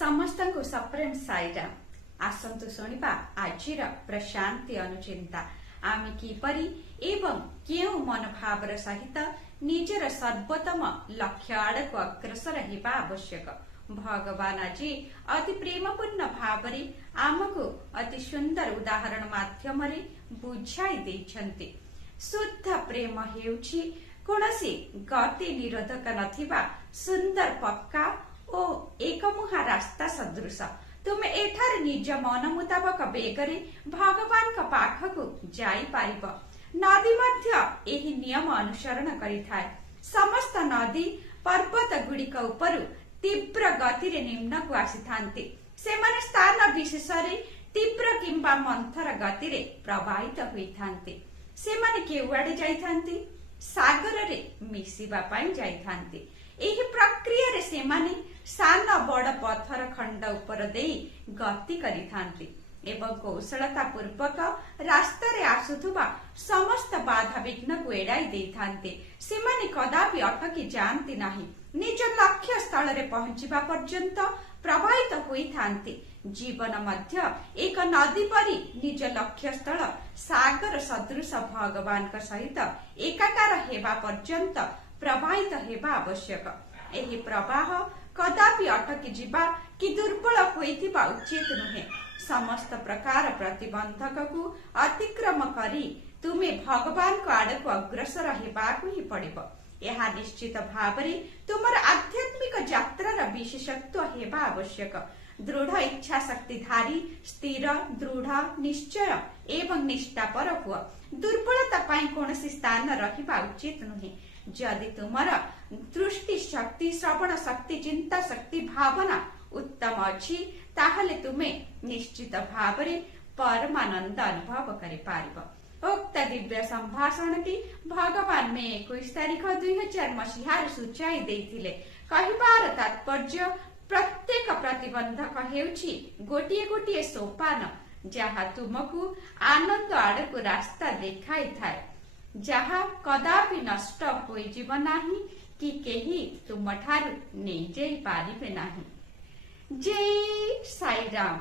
समस्त को सप्रेम साईराम आसंतु शुणिबा आजिर प्रशांति अनुचिंता आमे किपरि एवं केउ मनोभावर सहित निजर सर्वोत्तम लक्ष्य आड़क अग्रसर हेबा आवश्यक। भगवान आज अति प्रेमपूर्ण भावरे आमको अति सुंदर उदाहरण माध्यम बुझाई देइछन्ति। शुद्ध प्रेम हेउछि कोनसी गति निरोधक नथिबा सुंदर पक्का ओ एकमुहा रास्ता सदृश। तुम एठार निज मन मुताबक बेगरे भगवान का पाखकु जाई पारिब। नदी मध्य एही नियम अनुसरण करिथाय। समस्त नदी पर्वत गुड़िक उपरु तीव्र गति रे निम्न को आसीथांती। सेमाने स्थान विशेषरे तीव्र किंबा मंथर गति रे प्रवाहित होइथांती। सेमाने केउआडे जाइथांती? सागर रे मिसिबा पाई जाइथांती। एही प्रक्रिया रे सेमाने सान बड़ पत्थर खंड उपर देई गति करिथांती एवं कौशलता पूर्वक रास्ता रे आसुथुबा समस्त बाधा विघ्न को एड़ाई देइथांती। सेमाने कदापि अटकी जांती नाही। निज लक्ष्य स्थल रे पहुंचिबा पर्यंत प्रवाहित होइथांती। जीवन मध्य एक नदी परी निज लक्ष्य स्थल सागर सदृश भगवान का सहित एकाकार हेबा पर्यंत प्रवाहित हेबा आवश्यक। एही प्रवाह कदापि अटकी जिबा कि दुर्बल होइथिबा उचित नुहे। समस्त प्रकार प्रतिबंधक को अतिक्रम करी तुमे भगवान को आड़क अग्रसर हेबाकु ही पड़िबो। यह निश्चित भावरे तुमर आध्यात्मिक यात्रार विशेषत्व हेबा आवश्यक। दृढ़ इच्छा शक्तिधारी स्थिर दृढ़ निश्चय एवं निष्ठापर हुआ। दुर्बलता पाई कौनसी स्थान रहिबा उचित नुहे। जदि तुमर दृष्टि शक्ति श्रवण शक्ति चिंता शक्ति भावना उत्तम अछि ताहले तुमे निश्चित भावरे परमानंद अनुभव करि पारिब। उक्त दिव्य संभाषण टी भगवान मे 21 तारिख 2000 मसीहार सूचाई देइथिले। कहिबार तात्पर्य प्रत्येक प्रतिबंधक हेउछि गोटिए गोटिए सोपान जहा तुमको आनंद आड़क रास्ता देखाई थाए, जहा कदापि नष्ट होई जीव नाही कि केही तुमठारु नै जाई पारिबे नाही। जय साई राम।